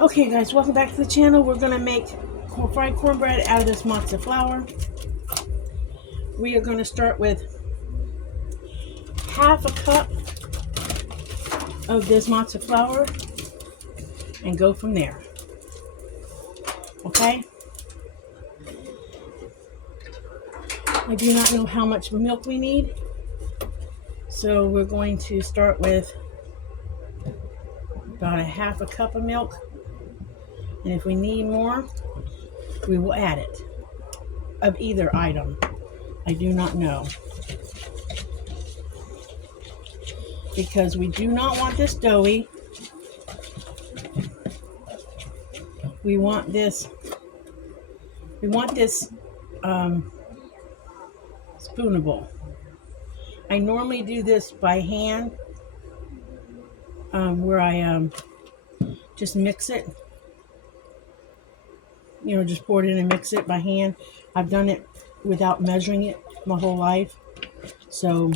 Okay guys, welcome back to the channel. We're going to make fried cornbread out of this Masa flour. We are going to start with half a cup of this Masa flour and go from there. Okay? I do not know how much milk we need, so we're going to start with about a half a cup of milk, and if we need more, we will add it of either item. I do not know, because we do not want this doughy. We want this spoonable. I normally do this by hand, where I just mix it. You know, just pour it in and mix it by hand. I've done it without measuring it my whole life, so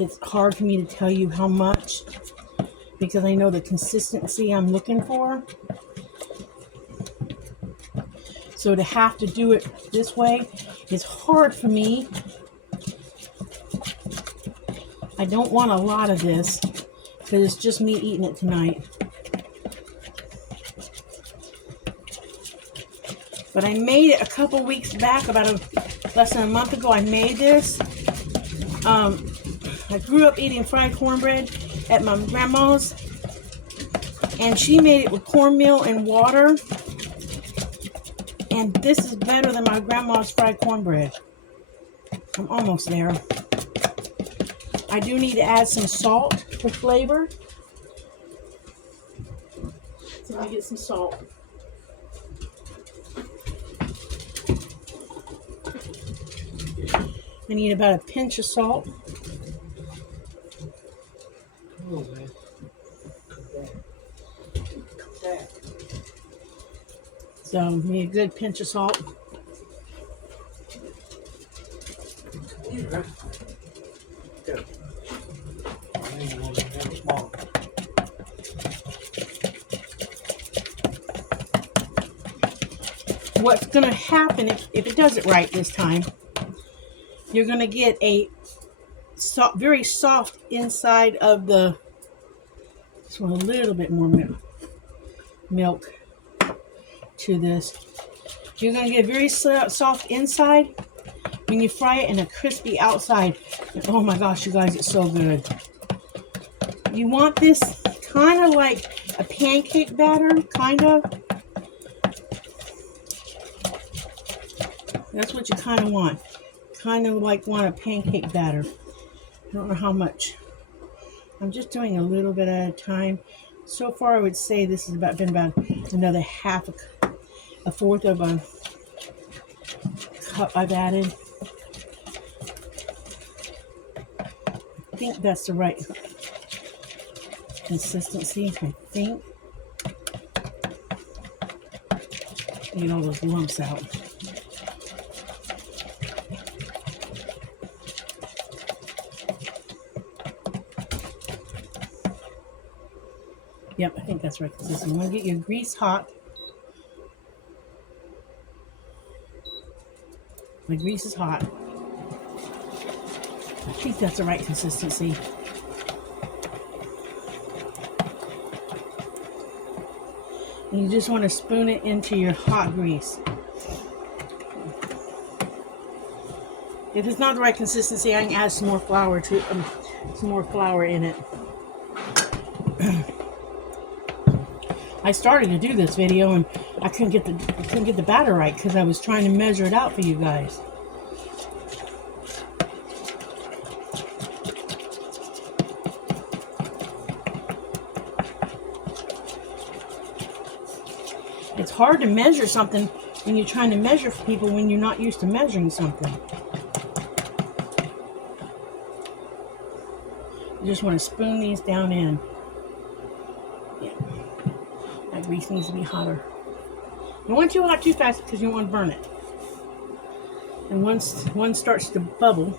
it's hard for me to tell you how much, because I know the consistency I'm looking for. So to have to do it this way is hard for me. I don't want a lot of this because it's just me eating it tonight. But I made it a couple weeks back, less than a month ago. I made this. I grew up eating fried cornbread at my grandma's, and she made it with cornmeal and water. And this is better than my grandma's fried cornbread. I'm almost there. I do need to add some salt for flavor. So let me get some salt. I need about a pinch of salt. So need a good pinch of salt. What's going to happen if it does it right this time, you're going to get a very soft inside of the, just want a little bit more milk to this. You're going to get a very soft inside when you fry it, and a crispy outside. And oh my gosh, you guys, it's so good. You want this kind of like a pancake batter, kind of. That's what you kind of want. Kind of like want a pancake batter. I don't know how much. I'm just doing a little bit at a time. So far, I would say this has been about another a fourth of a cup I've added. I think that's the right consistency, I think. Get all those lumps out. Yep, I think that's right consistency. You want to get your grease hot. My grease is hot. I think that's the right consistency. And you just want to spoon it into your hot grease. If it's not the right consistency, I can add some more flour to some more flour in it. I started to do this video and I couldn't get the batter right because I was trying to measure it out for you guys. It's hard to measure something when you're trying to measure for people when you're not used to measuring something. You just want to spoon these down in. Yeah. That grease needs to be hotter. You don't want it too hot too fast because you don't want to burn it. And once one starts to bubble,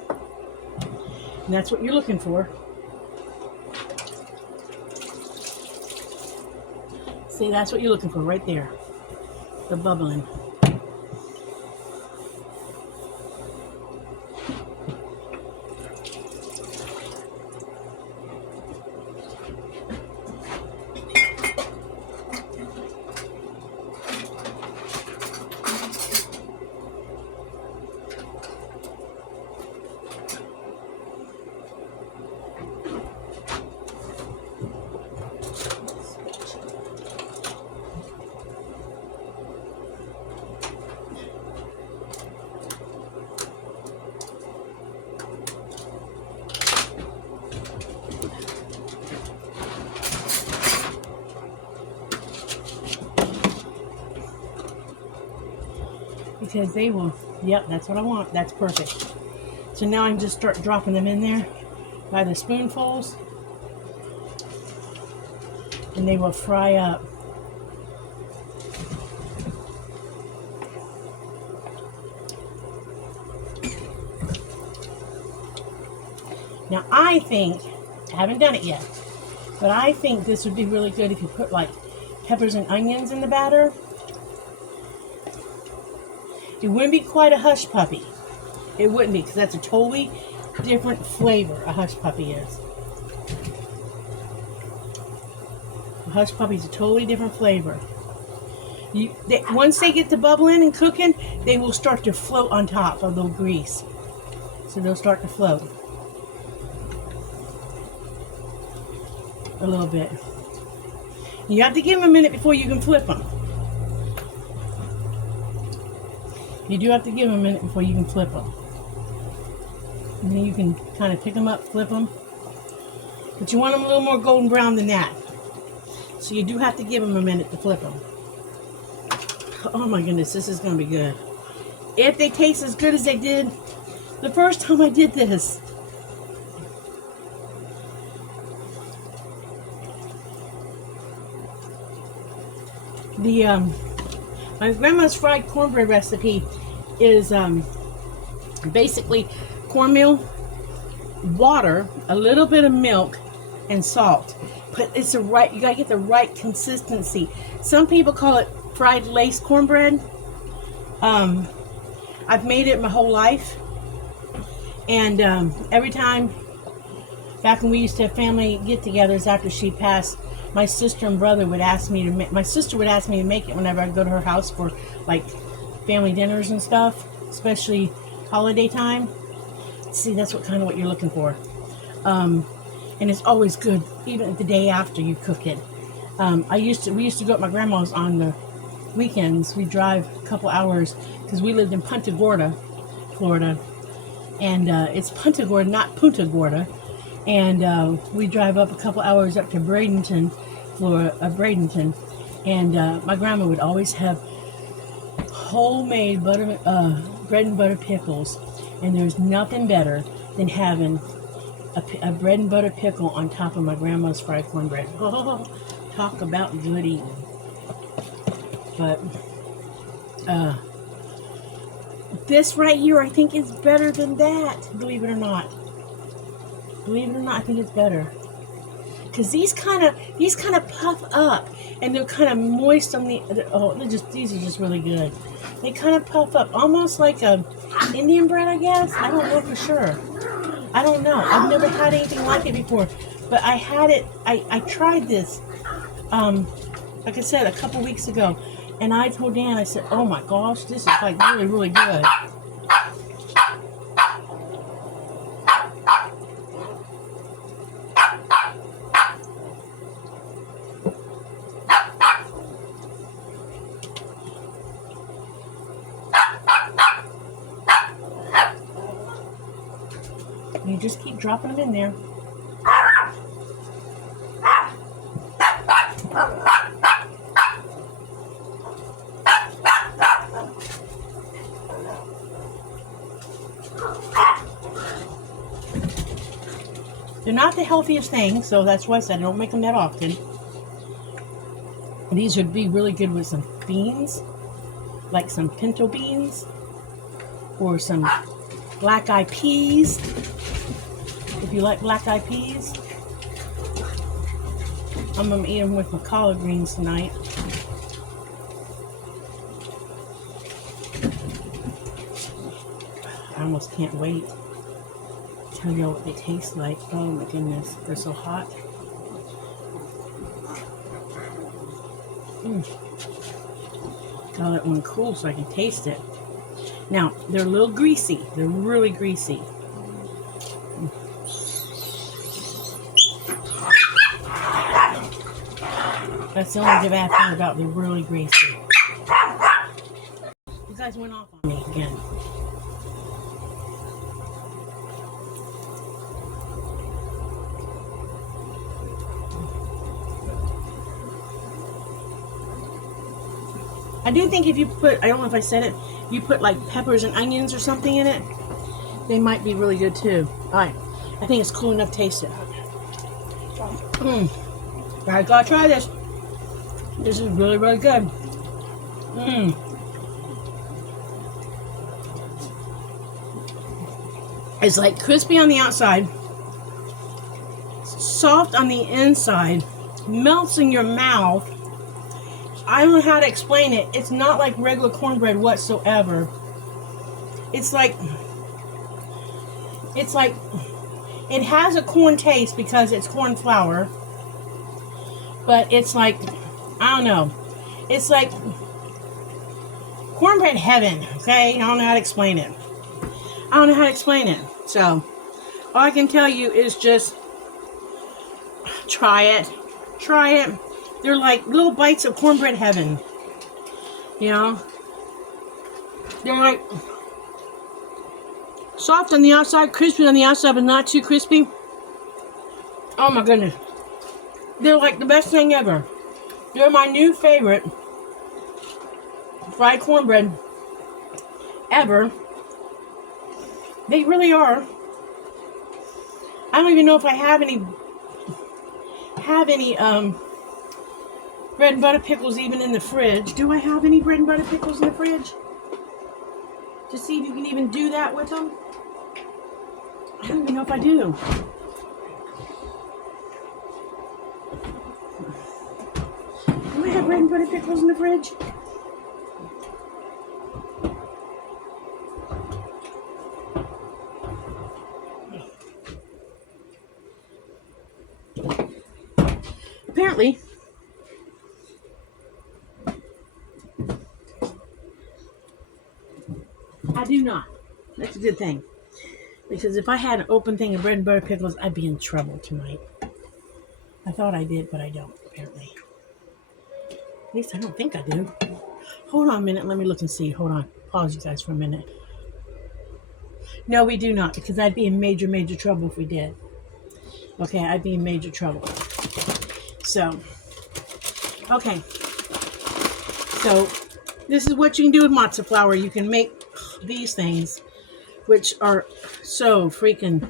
and that's what you're looking for, See, that's what you're looking for right there. The bubbling. Because they will, yep, that's what I want. That's perfect. So now I can just start dropping them in there by the spoonfuls, and they will fry up. Now I think, I haven't done it yet, but I think this would be really good if you put like peppers and onions in the batter. It wouldn't be quite a hush puppy. It wouldn't be, because that's a totally different flavor, a hush puppy is. A hush puppy is a totally different flavor. Once they get to bubbling and cooking, they will start to float on top of the grease. So they'll start to float. A little bit. You have to give them a minute before you can flip them. You do have to give them a minute before you can flip them. And then you can kind of pick them up, flip them. But you want them a little more golden brown than that. So you do have to give them a minute to flip them. Oh my goodness, this is going to be good. If they taste as good as they did the first time I did this. My grandma's fried cornbread recipe is basically cornmeal, water, a little bit of milk, and salt. But it's you gotta get the right consistency. Some people call it fried lace cornbread. I've made it my whole life, and every time back when we used to have family get-togethers after she passed, my sister and brother would ask me to make. My sister would ask me to make it whenever I'd go to her house for like family dinners and stuff, especially holiday time. See, that's what you're looking for, and it's always good, even the day after you cook it. We used to go at my grandma's on the weekends. We drive a couple hours because we lived in Punta Gorda, Florida, and it's Punta Gorda, not Punta Gorda. And we drive up a couple hours up to Bradenton, Florida, Bradenton, and my grandma would always have homemade bread and butter pickles, and there's nothing better than having a bread and butter pickle on top of my grandma's fried cornbread. Oh, talk about good eating. But this right here, I think, is better than that, believe it or not. Believe it or not, I think it's better. Because these kind of puff up, and they're kind of moist on these are just really good. They kind of puff up, almost like a Indian bread, I guess. I don't know for sure. I don't know. I've never had anything like it before, but I had it. I tried this, like I said, a couple weeks ago, and I told Dan, I said, "Oh my gosh, this is like really, really good." You just keep dropping them in there. They're not the healthiest thing, so that's why I said I don't make them that often. These would be really good with some beans, like some pinto beans, or some black-eyed peas. If you like black-eyed peas. I'm gonna eat them with my collard greens tonight. I almost can't wait to tell you what they taste like. Oh my goodness, they're so hot. Gotta let one cool so I can taste it. Now, they're a little greasy. They're really greasy. That's the only bad thing about they're really greasy. You guys went off on me again. I do think if you put, I don't know if I said it, you put like peppers and onions or something in it, they might be really good too. Alright, I think it's cool enough to taste it. I gotta try this. This is really, really good. It's like crispy on the outside, soft on the inside, melts in your mouth. I don't know how to explain it. It's not like regular cornbread whatsoever. It's like it has a corn taste because it's corn flour, but it's like, I don't know. It's like cornbread heaven, okay? I don't know how to explain it. So, all I can tell you is just try it. They're like little bites of cornbread heaven. You know? They're like soft on the outside, crispy on the outside, but not too crispy. Oh my goodness. They're like the best thing ever. They're my new favorite fried cornbread ever. They really are. I don't even know if I have any bread and butter pickles even in the fridge. Do I have any bread and butter pickles in the fridge? To see if you can even do that with them? I don't even know if I do. Do I have bread and butter pickles in the fridge? Apparently, I do not. That's a good thing. Because if I had an open thing of bread and butter pickles, I'd be in trouble tonight. I thought I did, but I don't, apparently. At least I don't think I do. Hold on a minute. Let me look and see. Hold on. Pause you guys for a minute. No, we do not, because I'd be in major, major trouble if we did. Okay, I'd be in major trouble. So, okay. So, this is what you can do with matzo flour. You can make these things, which are so freaking,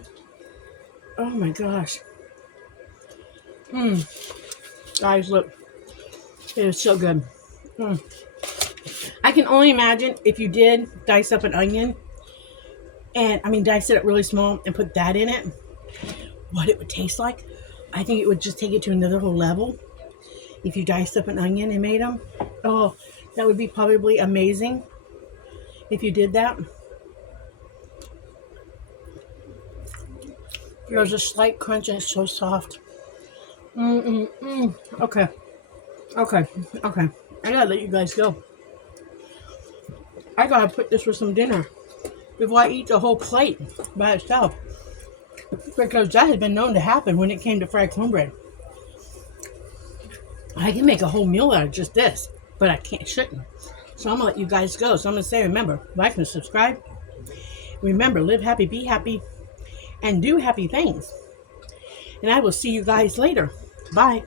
oh my gosh. Guys, look. It is so good. I can only imagine if you did dice up an onion, and, dice it up really small and put that in it, what it would taste like. I think it would just take it to another whole level. If you diced up an onion and made them. Oh, that would be probably amazing if you did that. There's a slight crunch and it's so soft. Okay. I gotta let you guys go. I gotta put this with some dinner before I eat the whole plate by itself. Because that has been known to happen when it came to fried cornbread. I can make a whole meal out of just this, but I shouldn't. So I'm gonna let you guys go. So I'm gonna say, remember, like and subscribe. Remember, live happy, be happy, and do happy things. And I will see you guys later. Bye.